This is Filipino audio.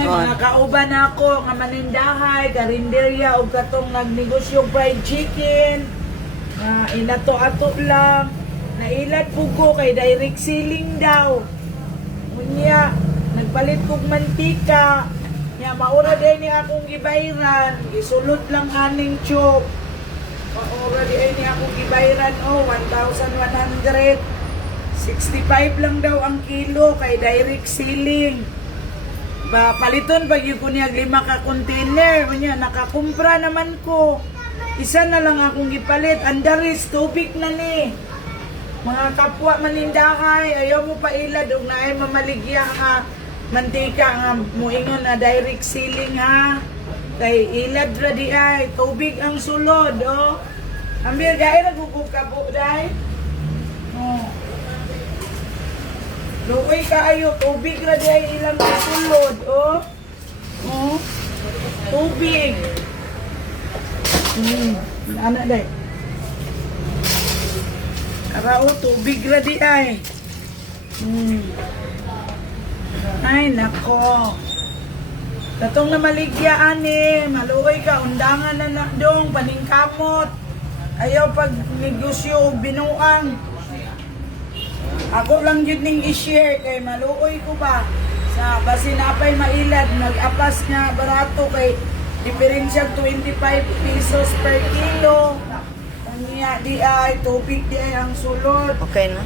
ay mga kauban ako nga manindahay, karinderya o katong nagnegosyo fried chicken. Inato-ato lang. Nailad po ko kay direct selling daw. Unya, nagpalit kog mantika. Nya maura din ni akong gibayran. Isulot lang aning chop. Maura din ni akong gibayran 1,100. 65 lang daw ang kilo kay direct selling. Paliton pag yung kunyag 5 ka container. Unya, nakakumpra naman ko. Isa na lang akong gipalit. Andaris, tubig na ni. Mga kapwa manindahay, ayaw mo pa ilad. Huwag na ay mamaligya nga mantika nga muingon na direct selling ha. Kay ilad ra di ay. Tubig ang sulod, oh. Ambir, dahil nagugugkabo, dahil. Oh. Luoy kaayo, tubig ra di ay ilang sulod, oh. Oh. Tubig. Anak day. Arao, tubig ra di ay. Ay, nako. Datong na maligyaan eh. Maluoy ka, undangan na na dong, paningkamot. Ayaw pag negosyo, binuang. Ako lang yun ning i-share kay maluoy ko ba. Sa basinapay mailad, nag-apas nga barato kay diferensya 25 pesos per kilo. Niya di ay tubig di ay ang sulod. Okay na?